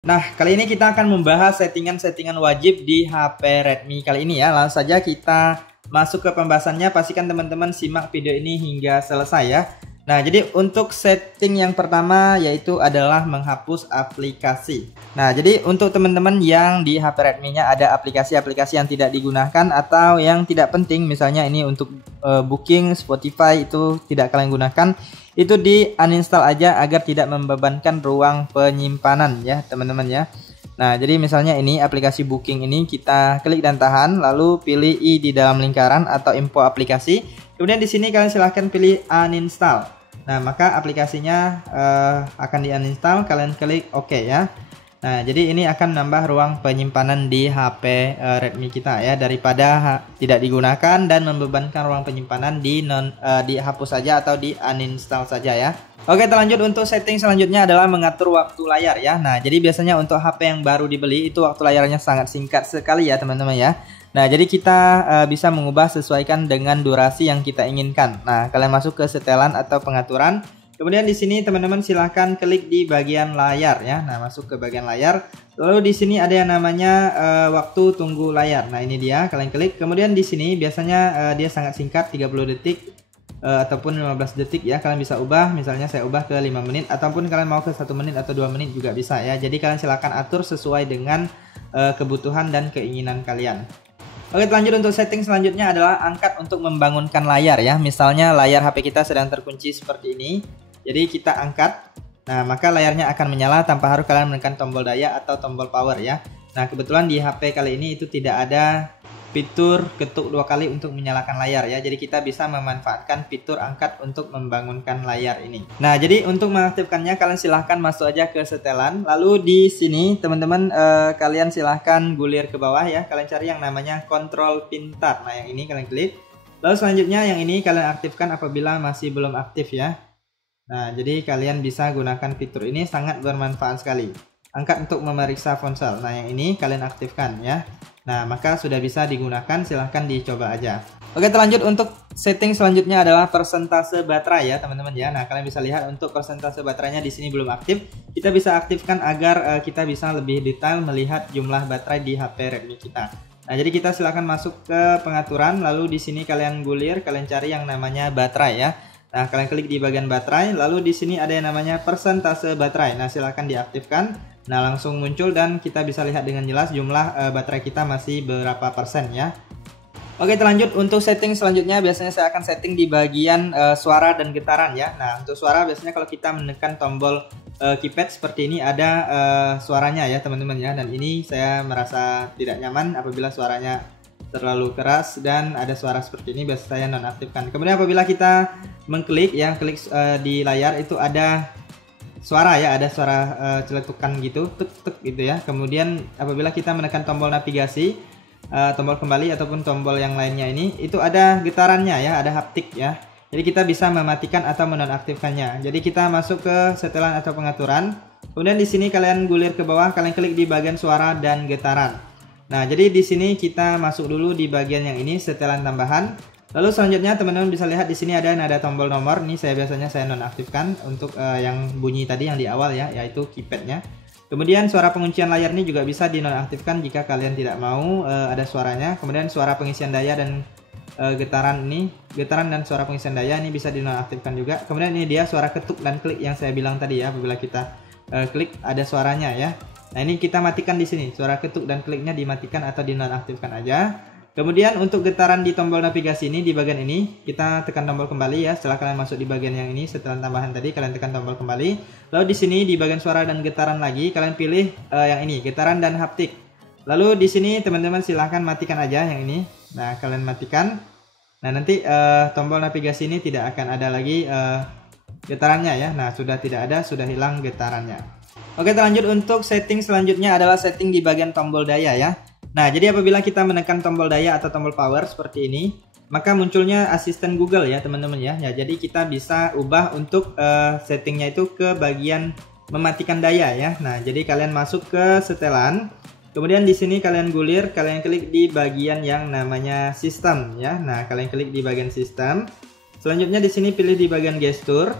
Nah, kali ini kita akan membahas settingan-settingan wajib di HP Redmi kali ini ya. Langsung saja kita masuk ke pembahasannya. Pastikan teman-teman simak video ini hingga selesai ya. Nah, jadi untuk setting yang pertama yaitu adalah menghapus aplikasi. Nah, jadi untuk teman-teman yang di HP Redmi-nya ada aplikasi-aplikasi yang tidak digunakan atau yang tidak penting, misalnya ini untuk booking Spotify itu tidak kalian gunakan, itu di uninstall aja agar tidak membebankan ruang penyimpanan ya teman-teman ya. Nah, jadi misalnya ini aplikasi booking ini kita klik dan tahan, lalu pilih I di dalam lingkaran atau info aplikasi. Kemudian di sini kalian silahkan pilih uninstall. Nah, maka aplikasinya akan di uninstall, kalian klik OK ya. Nah, jadi ini akan menambah ruang penyimpanan di HP Redmi kita ya, daripada tidak digunakan dan membebankan ruang penyimpanan dihapus saja atau di uninstall saja ya. Oke, terlanjut untuk setting selanjutnya adalah mengatur waktu layar ya. Nah, jadi biasanya untuk HP yang baru dibeli itu waktu layarnya sangat singkat sekali ya teman-teman ya. Nah, jadi kita bisa mengubah sesuaikan dengan durasi yang kita inginkan. Nah, kalian masuk ke setelan atau pengaturan. Kemudian di sini teman-teman silahkan klik di bagian layar ya. Nah, masuk ke bagian layar. Lalu di sini ada yang namanya waktu tunggu layar. Nah, ini dia, kalian klik. Kemudian di sini biasanya dia sangat singkat, 30 detik ataupun 15 detik ya. Kalian bisa ubah, misalnya saya ubah ke 5 menit ataupun kalian mau ke 1 menit atau 2 menit juga bisa ya. Jadi kalian silahkan atur sesuai dengan kebutuhan dan keinginan kalian. Oke, lanjut untuk setting selanjutnya adalah angkat untuk membangunkan layar ya. Misalnya layar HP kita sedang terkunci seperti ini. Jadi kita angkat, nah maka layarnya akan menyala tanpa harus kalian menekan tombol daya atau tombol power ya. Nah, kebetulan di HP kali ini itu tidak ada fitur ketuk 2 kali untuk menyalakan layar ya. Jadi kita bisa memanfaatkan fitur angkat untuk membangunkan layar ini. Nah, jadi untuk mengaktifkannya kalian silahkan masuk aja ke setelan. Lalu di sini teman-teman kalian silahkan gulir ke bawah ya. Kalian cari yang namanya kontrol pintar. Nah, yang ini kalian klik. Lalu selanjutnya yang ini kalian aktifkan apabila masih belum aktif ya. Nah, jadi kalian bisa gunakan fitur ini, sangat bermanfaat sekali. Angkat untuk memeriksa ponsel. Nah, yang ini kalian aktifkan ya. Nah, maka sudah bisa digunakan, silahkan dicoba aja. Oke, terlanjut untuk setting selanjutnya adalah persentase baterai ya teman-teman ya. Nah, kalian bisa lihat untuk persentase baterainya di sini belum aktif. Kita bisa aktifkan agar kita bisa lebih detail melihat jumlah baterai di HP Redmi kita. Nah, jadi kita silahkan masuk ke pengaturan, lalu di sini kalian gulir, kalian cari yang namanya baterai ya. Nah, kalian klik di bagian baterai, lalu di sini ada yang namanya persentase baterai. Nah, silahkan diaktifkan. Nah, langsung muncul dan kita bisa lihat dengan jelas jumlah baterai kita masih berapa persen ya. Oke, terlanjut untuk setting selanjutnya biasanya saya akan setting di bagian suara dan getaran ya. Nah, untuk suara biasanya kalau kita menekan tombol keypad seperti ini ada suaranya ya teman-teman ya. Dan ini saya merasa tidak nyaman apabila suaranya terlalu keras dan ada suara seperti ini, biasa saya nonaktifkan. Kemudian apabila kita mengklik ya, klik di layar itu ada suara ya, ada suara celetukan gitu, tuk tuk gitu ya. Kemudian apabila kita menekan tombol navigasi, tombol kembali ataupun tombol yang lainnya ini, itu ada getarannya ya, ada haptik ya. Jadi kita bisa mematikan atau menonaktifkannya. Jadi kita masuk ke setelan atau pengaturan. Kemudian di sini kalian gulir ke bawah, kalian klik di bagian suara dan getaran. Nah, jadi di sini kita masuk dulu di bagian yang ini, setelan tambahan. Lalu selanjutnya teman-teman bisa lihat di sini ada nada tombol nomor. Ini biasanya saya nonaktifkan untuk yang bunyi tadi yang di awal ya, yaitu keypadnya. Kemudian suara penguncian layar ini juga bisa dinonaktifkan jika kalian tidak mau ada suaranya. Kemudian suara pengisian daya dan getaran dan suara pengisian daya ini bisa dinonaktifkan juga. Kemudian ini dia suara ketuk dan klik yang saya bilang tadi ya, apabila kita klik ada suaranya ya. Nah, ini kita matikan di sini, suara ketuk dan kliknya dimatikan atau dinonaktifkan aja. Kemudian untuk getaran di tombol navigasi ini, di bagian ini kita tekan tombol kembali ya. Setelah kalian masuk di bagian yang ini, setelah tambahan tadi kalian tekan tombol kembali. Lalu di sini di bagian suara dan getaran lagi kalian pilih yang ini, getaran dan haptik. Lalu di sini teman-teman silahkan matikan aja yang ini. Nah, kalian matikan. Nah, nanti tombol navigasi ini tidak akan ada lagi getarannya ya. Nah, sudah tidak ada, sudah hilang getarannya. Oke, terlanjut untuk setting selanjutnya adalah setting di bagian tombol daya ya. Nah, jadi apabila kita menekan tombol daya atau tombol power seperti ini, maka munculnya asisten Google ya teman-teman ya. Ya, jadi kita bisa ubah untuk settingnya itu ke bagian mematikan daya ya. Nah, jadi kalian masuk ke setelan. Kemudian di sini kalian gulir, kalian klik di bagian yang namanya sistem ya. Nah, kalian klik di bagian sistem. Selanjutnya di sini pilih di bagian gestur.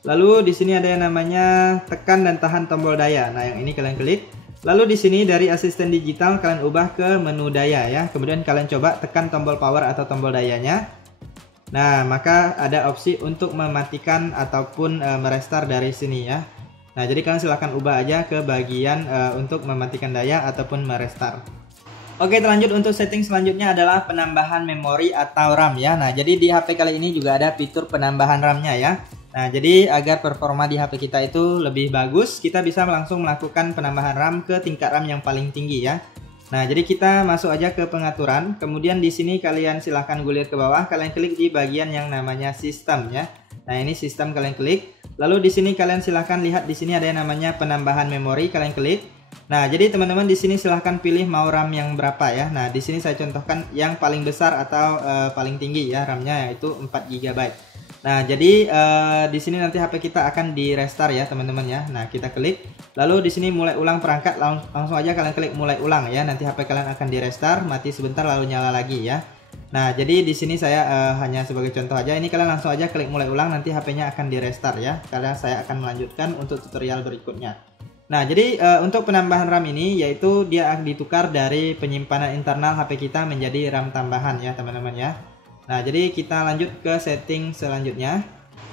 Lalu di sini ada yang namanya tekan dan tahan tombol daya. Nah, yang ini kalian klik. Lalu di sini dari asisten digital kalian ubah ke menu daya ya. Kemudian kalian coba tekan tombol power atau tombol dayanya. Nah, maka ada opsi untuk mematikan ataupun merestart dari sini ya. Nah, jadi kalian silahkan ubah aja ke bagian untuk mematikan daya ataupun merestart. Oke, terlanjut untuk setting selanjutnya adalah penambahan memori atau RAM ya. Nah, jadi di HP kali ini juga ada fitur penambahan RAM-nya ya. Nah, jadi agar performa di HP kita itu lebih bagus, kita bisa langsung melakukan penambahan RAM ke tingkat RAM yang paling tinggi ya. Nah, jadi kita masuk aja ke pengaturan. Kemudian di sini kalian silahkan gulir ke bawah, kalian klik di bagian yang namanya sistem ya. Nah, ini sistem kalian klik. Lalu di sini kalian silahkan lihat di sini ada yang namanya penambahan memori, kalian klik. Nah, jadi teman-teman di sini silahkan pilih mau RAM yang berapa ya. Nah, di sini saya contohkan yang paling besar atau paling tinggi ya RAM-nya, yaitu 4 GB. Nah, jadi di sini nanti HP kita akan di restart ya teman-teman ya. Nah, kita klik. Lalu di sini mulai ulang perangkat, langsung aja kalian klik mulai ulang ya. Nanti HP kalian akan di restart, mati sebentar lalu nyala lagi ya. Nah, jadi di sini saya hanya sebagai contoh aja. Ini kalian langsung aja klik mulai ulang, nanti HP-nya akan di restart ya. Karena saya akan melanjutkan untuk tutorial berikutnya. Nah, jadi untuk penambahan RAM ini yaitu dia akan ditukar dari penyimpanan internal HP kita menjadi RAM tambahan ya teman-teman ya. Nah, jadi kita lanjut ke setting selanjutnya.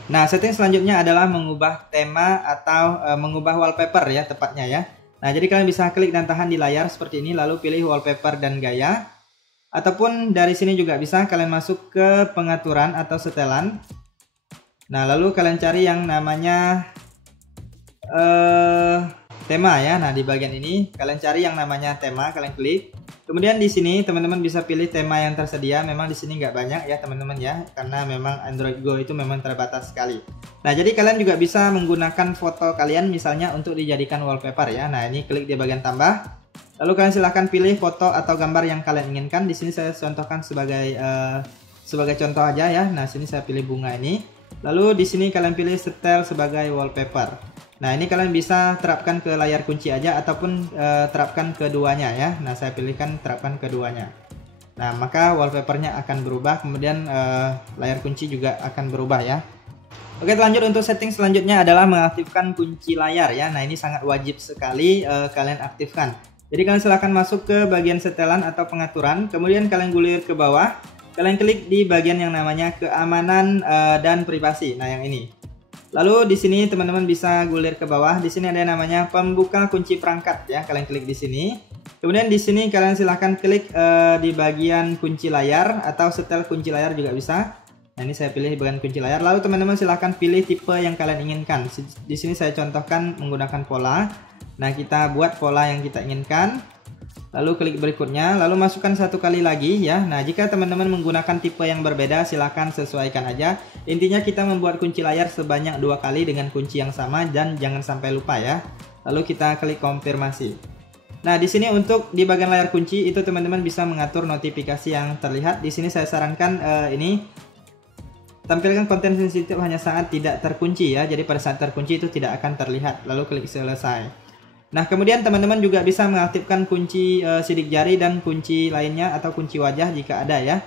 Nah, setting selanjutnya adalah mengubah tema atau mengubah wallpaper ya tepatnya ya. Nah, jadi kalian bisa klik dan tahan di layar seperti ini, lalu pilih wallpaper dan gaya. Ataupun dari sini juga bisa kalian masuk ke pengaturan atau setelan. Nah, lalu kalian cari yang namanya tema ya. Nah, di bagian ini kalian cari yang namanya tema, kalian klik. Kemudian di sini teman-teman bisa pilih tema yang tersedia. Memang di sini nggak banyak ya teman-teman ya, karena memang Android Go itu memang terbatas sekali. Nah, jadi kalian juga bisa menggunakan foto kalian misalnya untuk dijadikan wallpaper ya. Nah, ini klik di bagian tambah. Lalu kalian silahkan pilih foto atau gambar yang kalian inginkan. Di sini saya contohkan sebagai contoh aja ya. Nah, sini saya pilih bunga ini. Lalu di sini kalian pilih setel sebagai wallpaper. Nah, ini kalian bisa terapkan ke layar kunci aja ataupun terapkan keduanya ya. Nah, saya pilihkan terapkan keduanya. Nah, maka wallpapernya akan berubah, kemudian layar kunci juga akan berubah ya. Oke, lanjut untuk setting selanjutnya adalah mengaktifkan kunci layar ya. Nah, ini sangat wajib sekali kalian aktifkan. Jadi kalian silahkan masuk ke bagian setelan atau pengaturan, kemudian kalian gulir ke bawah, kalian klik di bagian yang namanya keamanan dan privasi. Nah, yang ini. Lalu di sini teman-teman bisa gulir ke bawah. Di sini ada yang namanya pembuka kunci perangkat ya. Kalian klik di sini. Kemudian di sini kalian silahkan klik di bagian kunci layar atau setel kunci layar juga bisa. Nah, ini saya pilih di bagian kunci layar. Lalu teman-teman silahkan pilih tipe yang kalian inginkan. Di sini saya contohkan menggunakan pola. Nah, kita buat pola yang kita inginkan. Lalu klik berikutnya, lalu masukkan satu kali lagi ya. Nah, jika teman-teman menggunakan tipe yang berbeda, silahkan sesuaikan aja. Intinya kita membuat kunci layar sebanyak 2 kali dengan kunci yang sama dan jangan sampai lupa ya. Lalu kita klik konfirmasi. Nah, di sini untuk di bagian layar kunci itu teman-teman bisa mengatur notifikasi yang terlihat. Di sini saya sarankan ini tampilkan konten sensitif hanya saat tidak terkunci ya. Jadi pada saat terkunci itu tidak akan terlihat. Lalu klik selesai. Nah, kemudian teman-teman juga bisa mengaktifkan kunci sidik jari dan kunci lainnya atau kunci wajah jika ada ya.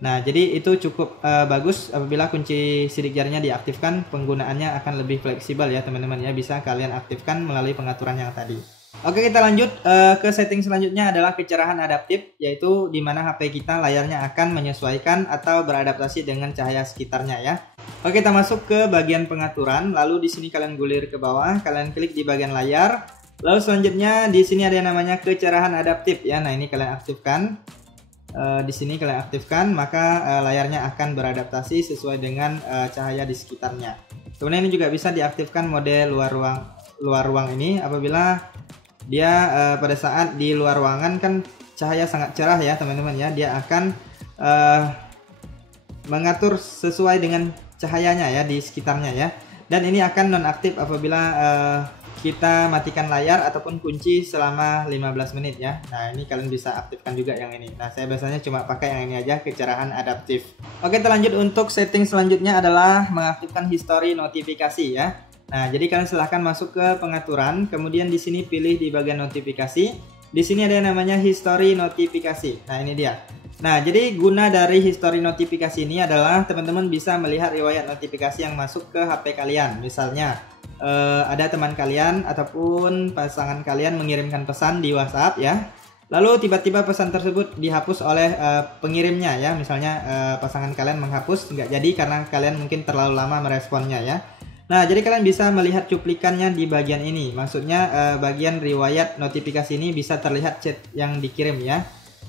Nah, jadi itu cukup bagus apabila kunci sidik jarinya diaktifkan, penggunaannya akan lebih fleksibel ya teman-teman ya. Bisa kalian aktifkan melalui pengaturan yang tadi. Oke, kita lanjut ke setting selanjutnya adalah kecerahan adaptif, yaitu di mana HP kita layarnya akan menyesuaikan atau beradaptasi dengan cahaya sekitarnya ya. Oke, kita masuk ke bagian pengaturan. Lalu di sini kalian gulir ke bawah, kalian klik di bagian layar. Lalu selanjutnya di sini ada yang namanya kecerahan adaptif ya. Nah, ini kalian aktifkan. Di sini kalian aktifkan, maka layarnya akan beradaptasi sesuai dengan cahaya di sekitarnya. Kemudian ini juga bisa diaktifkan mode luar ruang ini apabila dia pada saat di luar ruangan kan cahaya sangat cerah ya teman-teman ya. Dia akan mengatur sesuai dengan cahayanya ya di sekitarnya ya. Dan ini akan nonaktif apabila kita matikan layar ataupun kunci selama 15 menit ya. Nah, ini kalian bisa aktifkan juga yang ini. Nah, saya biasanya cuma pakai yang ini aja, kecerahan adaptif. Oke, terlanjut untuk setting selanjutnya adalah mengaktifkan history notifikasi ya. Nah, jadi kalian silahkan masuk ke pengaturan, kemudian di sini pilih di bagian notifikasi. Di sini ada yang namanya history notifikasi. Nah, ini dia. Nah, jadi guna dari history notifikasi ini adalah teman-teman bisa melihat riwayat notifikasi yang masuk ke HP kalian. Misalnya, ada teman kalian ataupun pasangan kalian mengirimkan pesan di WhatsApp ya. Lalu tiba-tiba pesan tersebut dihapus oleh pengirimnya ya. Misalnya pasangan kalian menghapus, nggak jadi karena kalian mungkin terlalu lama meresponnya ya. Nah, jadi kalian bisa melihat cuplikannya di bagian ini. Maksudnya bagian riwayat notifikasi ini bisa terlihat chat yang dikirim ya.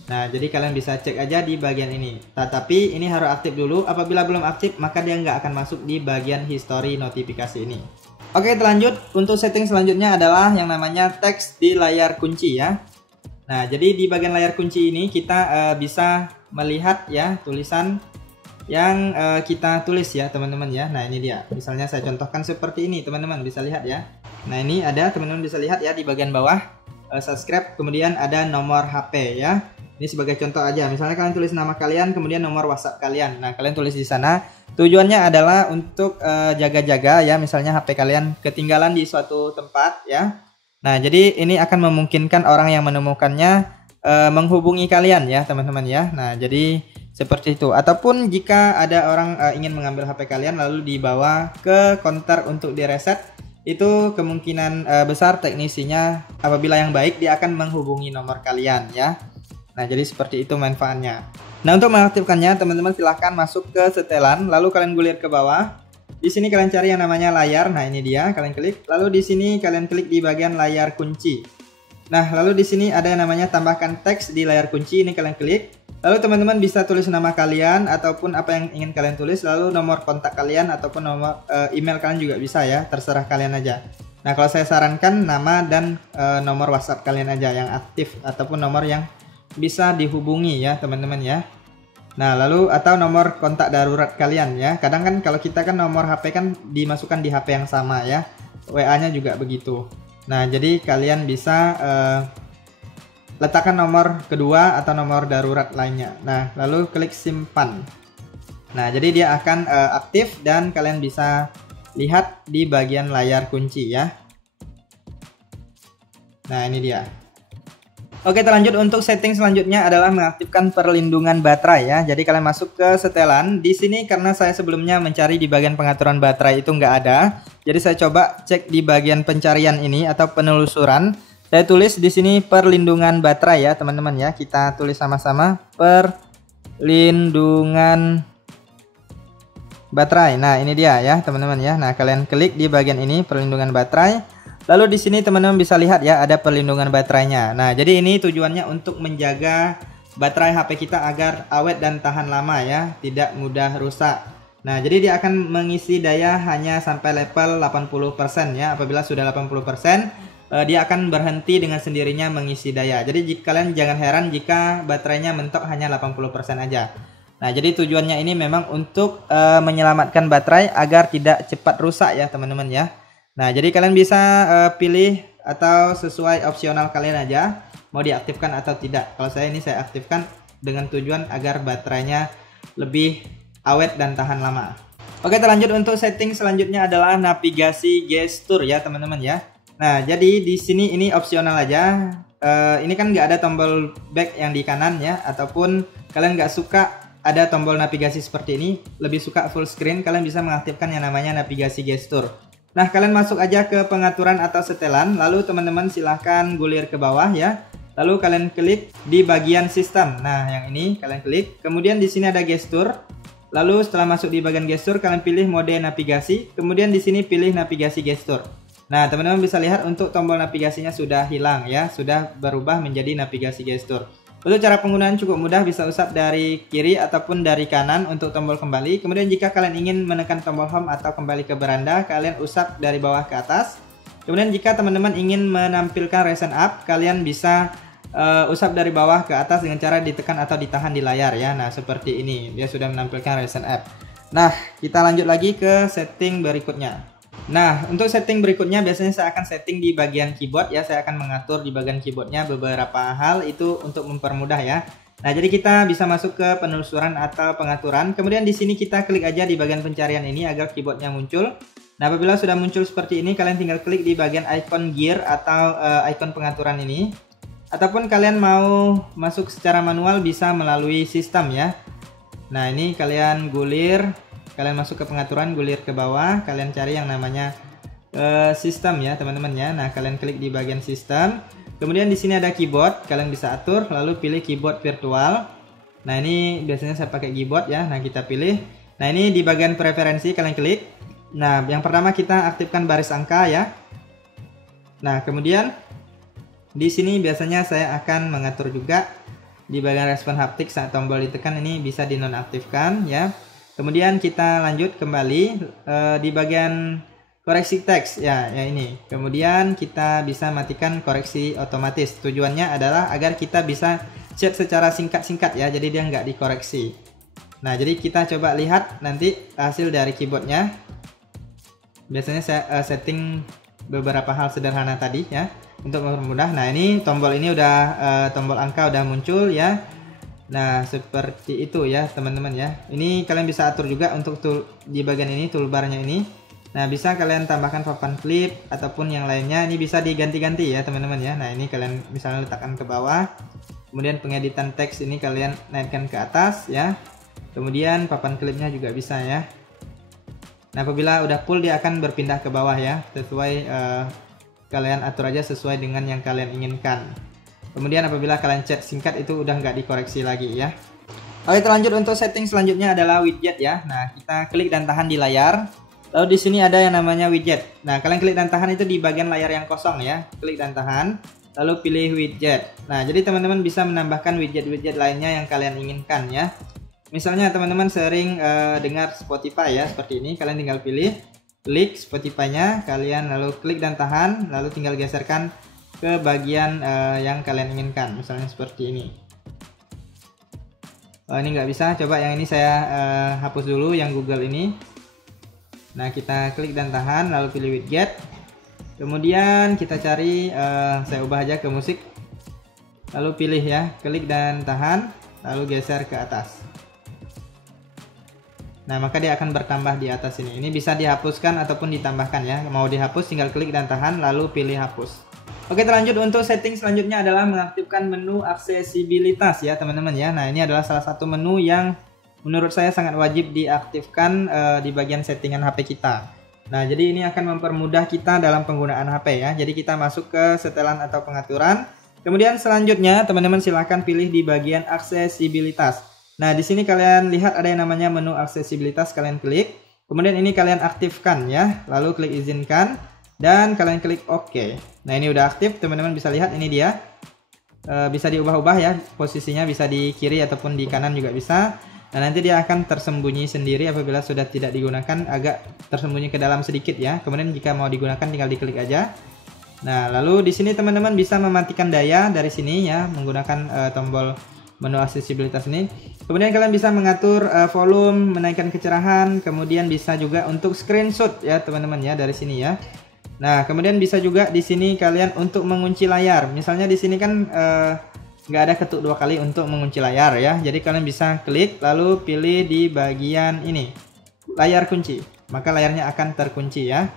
Nah, jadi kalian bisa cek aja di bagian ini. Tetapi ini harus aktif dulu. Apabila belum aktif, maka dia nggak akan masuk di bagian history notifikasi ini. Oke, lanjut. Untuk setting selanjutnya adalah yang namanya teks di layar kunci ya. Nah, jadi di bagian layar kunci ini kita bisa melihat ya tulisan yang kita tulis ya teman-teman ya. Nah, ini dia. Misalnya saya contohkan seperti ini, teman-teman bisa lihat ya. Nah, ini ada, teman-teman bisa lihat ya di bagian bawah subscribe, kemudian ada nomor HP ya. Ini sebagai contoh aja. Misalnya kalian tulis nama kalian, kemudian nomor WhatsApp kalian. Nah, kalian tulis di sana. Tujuannya adalah untuk jaga-jaga ya. Misalnya HP kalian ketinggalan di suatu tempat ya. Nah, jadi ini akan memungkinkan orang yang menemukannya menghubungi kalian ya, teman-teman ya. Nah, jadi seperti itu. Ataupun jika ada orang ingin mengambil HP kalian lalu dibawa ke counter untuk direset, itu kemungkinan besar teknisinya apabila yang baik dia akan menghubungi nomor kalian ya. Nah, jadi seperti itu manfaatnya. Nah, untuk mengaktifkannya teman-teman silahkan masuk ke setelan, lalu kalian gulir ke bawah. Di sini kalian cari yang namanya layar. Nah, ini dia, kalian klik. Lalu di sini kalian klik di bagian layar kunci. Nah, lalu di sini ada yang namanya tambahkan teks di layar kunci, ini kalian klik. Lalu teman-teman bisa tulis nama kalian ataupun apa yang ingin kalian tulis, lalu nomor kontak kalian ataupun nomor email kalian juga bisa ya, terserah kalian aja. Nah, kalau saya sarankan nama dan nomor WhatsApp kalian aja yang aktif ataupun nomor yang bisa dihubungi ya, teman-teman ya. Nah, lalu atau nomor kontak darurat kalian ya. Kadang kan kalau kita kan nomor HP kan dimasukkan di HP yang sama ya. WA-nya juga begitu. Nah, jadi kalian bisa letakkan nomor kedua atau nomor darurat lainnya. Nah, lalu klik simpan. Nah, jadi dia akan aktif dan kalian bisa lihat di bagian layar kunci ya. Nah, ini dia. Oke, lanjut untuk setting selanjutnya adalah mengaktifkan perlindungan baterai ya. Jadi kalian masuk ke setelan. Di sini karena saya sebelumnya mencari di bagian pengaturan baterai itu nggak ada. Jadi saya coba cek di bagian pencarian ini atau penelusuran. Saya tulis di sini perlindungan baterai ya, teman-teman ya. Kita tulis sama-sama perlindungan baterai. Nah, ini dia ya, teman-teman ya. Nah, kalian klik di bagian ini perlindungan baterai. Lalu di sini teman-teman bisa lihat ya ada perlindungan baterainya. Nah, jadi ini tujuannya untuk menjaga baterai HP kita agar awet dan tahan lama ya, tidak mudah rusak. Nah, jadi dia akan mengisi daya hanya sampai level 80% ya. Apabila sudah 80%, dia akan berhenti dengan sendirinya mengisi daya. Jadi kalian jangan heran jika baterainya mentok hanya 80% aja. Nah, jadi tujuannya ini memang untuk menyelamatkan baterai agar tidak cepat rusak ya, teman-teman ya. Nah, jadi kalian bisa pilih atau sesuai opsional kalian aja mau diaktifkan atau tidak. Kalau saya ini saya aktifkan dengan tujuan agar baterainya lebih awet dan tahan lama. Oke, lanjut untuk setting selanjutnya adalah navigasi gestur ya, teman-teman ya. Nah, jadi di sini ini opsional aja. Ini kan nggak ada tombol back yang di kanan ya, ataupun kalian nggak suka ada tombol navigasi seperti ini, lebih suka full screen, kalian bisa mengaktifkan yang namanya navigasi gestur. Nah, kalian masuk aja ke pengaturan atau setelan, lalu teman-teman silahkan gulir ke bawah ya. Lalu kalian klik di bagian sistem. Nah, yang ini kalian klik. Kemudian di sini ada gestur. Lalu setelah masuk di bagian gestur, kalian pilih mode navigasi. Kemudian di sini pilih navigasi gestur. Nah, teman-teman bisa lihat untuk tombol navigasinya sudah hilang ya, sudah berubah menjadi navigasi gestur. Untuk cara penggunaan cukup mudah, bisa usap dari kiri ataupun dari kanan untuk tombol kembali. Kemudian jika kalian ingin menekan tombol home atau kembali ke beranda, kalian usap dari bawah ke atas. Kemudian jika teman-teman ingin menampilkan recent up, kalian bisa usap dari bawah ke atas dengan cara ditekan atau ditahan di layar ya. Nah, seperti ini, dia sudah menampilkan recent up. Nah, kita lanjut lagi ke setting berikutnya. Nah, untuk setting berikutnya biasanya saya akan setting di bagian keyboard ya. Saya akan mengatur di bagian keyboardnya beberapa hal itu untuk mempermudah ya. Nah, jadi kita bisa masuk ke penelusuran atau pengaturan. Kemudian di sini kita klik aja di bagian pencarian ini agar keyboardnya muncul. Nah, apabila sudah muncul seperti ini, kalian tinggal klik di bagian icon gear atau icon pengaturan ini. Ataupun kalian mau masuk secara manual bisa melalui sistem ya. Nah, ini kalian gulir. Kalian masuk ke pengaturan, gulir ke bawah, kalian cari yang namanya sistem ya teman-teman ya. Nah, kalian klik di bagian sistem. Kemudian di sini ada keyboard, kalian bisa atur, lalu pilih keyboard virtual. Nah, ini biasanya saya pakai keyboard ya. Nah, kita pilih. Nah, ini di bagian preferensi kalian klik. Nah, yang pertama kita aktifkan baris angka ya. Nah, kemudian di sini biasanya saya akan mengatur juga di bagian respon haptik saat tombol ditekan ini bisa dinonaktifkan ya. Kemudian kita lanjut kembali di bagian koreksi teks ya ini. Kemudian kita bisa matikan koreksi otomatis. Tujuannya adalah agar kita bisa chat secara singkat-singkat ya. Jadi dia nggak dikoreksi. Nah, jadi kita coba lihat nanti hasil dari keyboardnya. Biasanya saya setting beberapa hal sederhana tadi ya untuk mempermudah. Nah, ini tombol ini udah tombol angka udah muncul ya. Nah, seperti itu ya teman-teman ya. Ini kalian bisa atur juga untuk di bagian ini toolbarnya ini. Nah, bisa kalian tambahkan papan klip ataupun yang lainnya. Ini bisa diganti-ganti ya teman-teman ya. Nah, ini kalian misalnya letakkan ke bawah. Kemudian pengeditan teks ini kalian naikkan ke atas ya. Kemudian papan klipnya juga bisa ya. Nah, apabila udah full dia akan berpindah ke bawah ya. Sesuai kalian atur aja sesuai dengan yang kalian inginkan. Kemudian apabila kalian chat singkat itu udah nggak dikoreksi lagi ya. Oke, lanjut untuk setting selanjutnya adalah widget ya. Nah, kita klik dan tahan di layar. Lalu di sini ada yang namanya widget. Nah, kalian klik dan tahan itu di bagian layar yang kosong ya. Klik dan tahan, lalu pilih widget. Nah, jadi teman-teman bisa menambahkan widget-widget lainnya yang kalian inginkan ya. Misalnya teman-teman sering dengar Spotify ya, seperti ini. Kalian tinggal pilih, klik Spotify-nya, kalian lalu klik dan tahan, lalu tinggal geserkan ke bagian yang kalian inginkan, misalnya seperti ini. Ini nggak bisa, coba yang ini saya hapus dulu yang Google ini. Nah, kita klik dan tahan, lalu pilih widget. Kemudian kita cari, saya ubah aja ke musik. Lalu pilih ya, klik dan tahan, lalu geser ke atas. Nah, maka dia akan bertambah di atas ini. Ini bisa dihapuskan ataupun ditambahkan ya. Mau dihapus tinggal klik dan tahan, lalu pilih hapus. Oke, terlanjut untuk setting selanjutnya adalah mengaktifkan menu aksesibilitas ya teman-teman ya. Nah, ini adalah salah satu menu yang menurut saya sangat wajib diaktifkan di bagian settingan HP kita. Nah, jadi ini akan mempermudah kita dalam penggunaan HP ya. Jadi kita masuk ke setelan atau pengaturan. Kemudian selanjutnya teman-teman silahkan pilih di bagian aksesibilitas. Nah, di sini kalian lihat ada yang namanya menu aksesibilitas, kalian klik. Kemudian ini kalian aktifkan ya. Lalu klik izinkan. Dan kalian klik OK. Nah, ini udah aktif, teman-teman bisa lihat ini dia. Bisa diubah-ubah ya, posisinya bisa di kiri ataupun di kanan juga bisa. Nah, nanti dia akan tersembunyi sendiri apabila sudah tidak digunakan, agak tersembunyi ke dalam sedikit ya. Kemudian jika mau digunakan tinggal diklik aja. Nah, lalu di sini teman-teman bisa mematikan daya dari sini ya, menggunakan tombol menu aksesibilitas ini. Kemudian kalian bisa mengatur volume, menaikkan kecerahan, kemudian bisa juga untuk screenshot ya teman-teman ya dari sini ya. Nah, kemudian bisa juga di sini kalian untuk mengunci layar. Misalnya di sini kan nggak ada ketuk 2 kali untuk mengunci layar ya. Jadi kalian bisa klik lalu pilih di bagian ini layar kunci. Maka layarnya akan terkunci ya.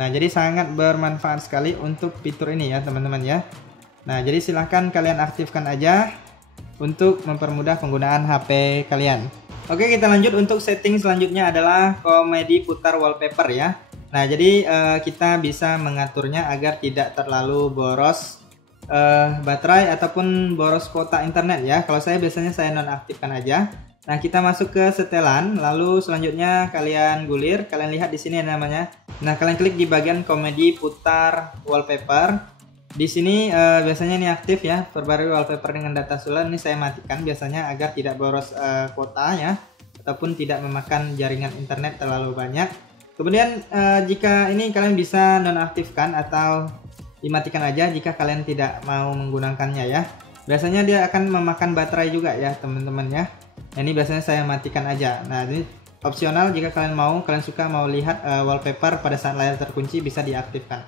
Nah, jadi sangat bermanfaat sekali untuk fitur ini ya teman-teman ya. Nah, jadi silahkan kalian aktifkan aja untuk mempermudah penggunaan HP kalian. Oke, kita lanjut untuk setting selanjutnya adalah komedi putar wallpaper ya. Nah, jadi kita bisa mengaturnya agar tidak terlalu boros baterai ataupun boros kuota internet ya. Kalau saya biasanya saya nonaktifkan aja. Nah, kita masuk ke setelan, lalu selanjutnya kalian gulir, kalian lihat di sini namanya. Nah, kalian klik di bagian komedi putar wallpaper. Di sini biasanya ini aktif ya, perbarui wallpaper dengan data sulan. Ini saya matikan biasanya agar tidak boros kuota ya, ataupun tidak memakan jaringan internet terlalu banyak. Kemudian jika ini kalian bisa nonaktifkan atau dimatikan aja jika kalian tidak mau menggunakannya ya. Biasanya dia akan memakan baterai juga ya teman-teman ya. Nah, ini biasanya saya matikan aja. Nah, ini opsional jika kalian suka mau lihat wallpaper pada saat layar terkunci bisa diaktifkan.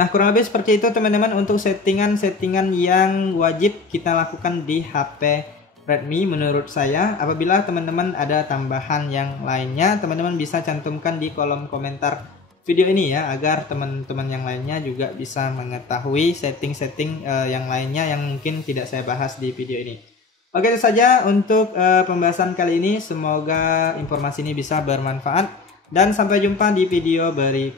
Nah, kurang lebih seperti itu teman-teman untuk settingan-settingan yang wajib kita lakukan di HP Redmi menurut saya. Apabila teman-teman ada tambahan yang lainnya, teman-teman bisa cantumkan di kolom komentar video ini ya, agar teman-teman yang lainnya juga bisa mengetahui setting-setting yang lainnya yang mungkin tidak saya bahas di video ini. Oke, itu saja untuk pembahasan kali ini. Semoga informasi ini bisa bermanfaat dan sampai jumpa di video berikutnya.